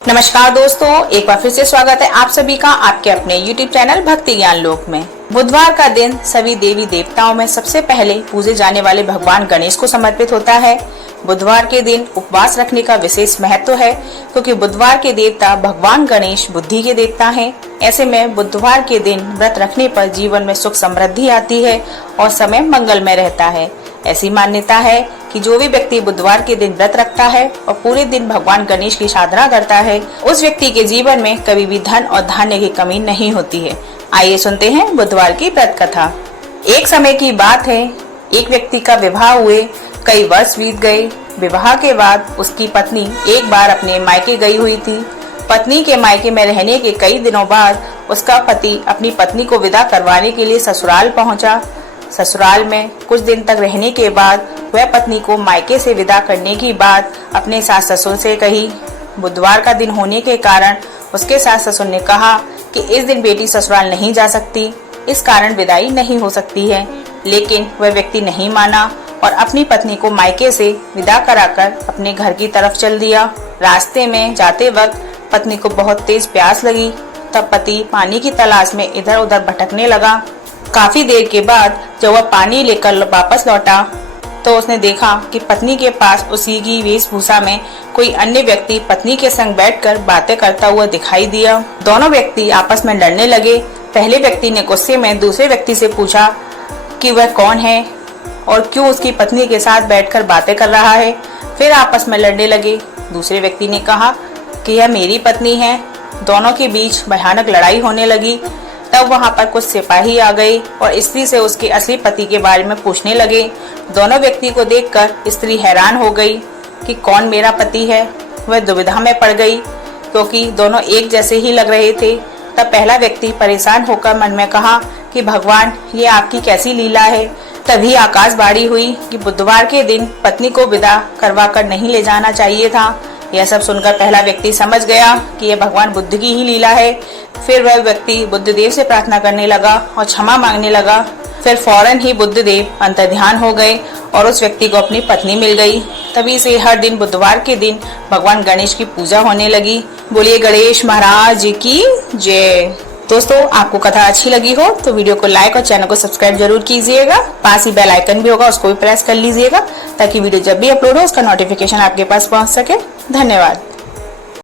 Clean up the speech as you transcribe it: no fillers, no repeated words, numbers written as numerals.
नमस्कार दोस्तों, एक बार फिर से स्वागत है आप सभी का आपके अपने YouTube चैनल भक्ति ज्ञान लोक में। बुधवार का दिन सभी देवी देवताओं में सबसे पहले पूजे जाने वाले भगवान गणेश को समर्पित होता है। बुधवार के दिन उपवास रखने का विशेष महत्व है क्योंकि बुधवार के देवता भगवान गणेश बुद्धि के देवता हैं। ऐसे में बुधवार के दिन व्रत रखने पर जीवन में सुख समृद्धि आती है और समय मंगलमय रहता है। ऐसी मान्यता है कि जो भी व्यक्ति बुधवार के दिन व्रत रखता है और पूरे दिन भगवान गणेश की साधना करता है, उस व्यक्ति के जीवन में कभी भी धन और धान्य की कमी नहीं होती है। आइए सुनते हैं बुधवार की व्रत कथा। एक समय की बात है, एक व्यक्ति का विवाह हुए कई वर्ष बीत गए। विवाह के बाद उसकी पत्नी एक बार अपने मायके गई हुई थी। पत्नी के मायके में रहने के कई दिनों बाद उसका पति अपनी पत्नी को विदा करवाने के लिए ससुराल पहुंचा। ससुराल में कुछ दिन तक रहने के बाद वह पत्नी को मायके से विदा करने की बात अपने सास ससुर से कही। बुधवार का दिन होने के कारण उसके सास ससुर ने कहा कि इस दिन बेटी ससुराल नहीं जा सकती, इस कारण विदाई नहीं हो सकती है। लेकिन वह व्यक्ति नहीं माना और अपनी पत्नी को मायके से विदा कराकर अपने घर की तरफ चल दिया। रास्ते में जाते वक्त पत्नी को बहुत तेज प्यास लगी। तब पति पानी की तलाश में इधर उधर भटकने लगा। काफी देर के बाद जब वह पानी लेकर वापस लौटा तो उसने देखा कि पत्नी के पास उसी की वेशभूषा में कोई अन्य व्यक्ति पत्नी के संग बैठकर बातें करता हुआ दिखाई दिया। दोनों व्यक्ति आपस में लड़ने लगे। पहले व्यक्ति ने गुस्से में दूसरे व्यक्ति से पूछा कि वह कौन है और क्यों उसकी पत्नी के साथ बैठकर बातें कर रहा है। फिर आपस में लड़ने लगे। दूसरे व्यक्ति ने कहा कि यह मेरी पत्नी है। दोनों के बीच भयानक लड़ाई होने लगी। तब वहां पर कुछ सिपाही आ गए और स्त्री से उसके असली पति के बारे में पूछने लगे। दोनों व्यक्ति को देखकर स्त्री हैरान हो गई कि कौन मेरा पति है। वह दुविधा में पड़ गई क्योंकि दोनों एक जैसे ही लग रहे थे। तब पहला व्यक्ति परेशान होकर मन में कहा कि भगवान, ये आपकी कैसी लीला है। तभी आकाशवाणी हुई कि बुधवार के दिन पत्नी को विदा करवा कर नहीं ले जाना चाहिए था। यह सब सुनकर पहला व्यक्ति समझ गया कि यह भगवान बुद्ध की ही लीला है। फिर वह व्यक्ति बुद्धदेव से प्रार्थना करने लगा और क्षमा मांगने लगा। फिर फौरन ही बुद्धदेव अंतर्ध्यान हो गए और उस व्यक्ति को अपनी पत्नी मिल गई। तभी से हर दिन बुधवार के दिन भगवान गणेश की पूजा होने लगी। बोलिए गणेश महाराज की जय। दोस्तों, आपको कथा अच्छी लगी हो तो वीडियो को लाइक और चैनल को सब्सक्राइब जरूर कीजिएगा। पास ही बेल आइकन भी होगा, उसको भी प्रेस कर लीजिएगा ताकि वीडियो जब भी अपलोड हो उसका नोटिफिकेशन आपके पास पहुंच सके। धन्यवाद।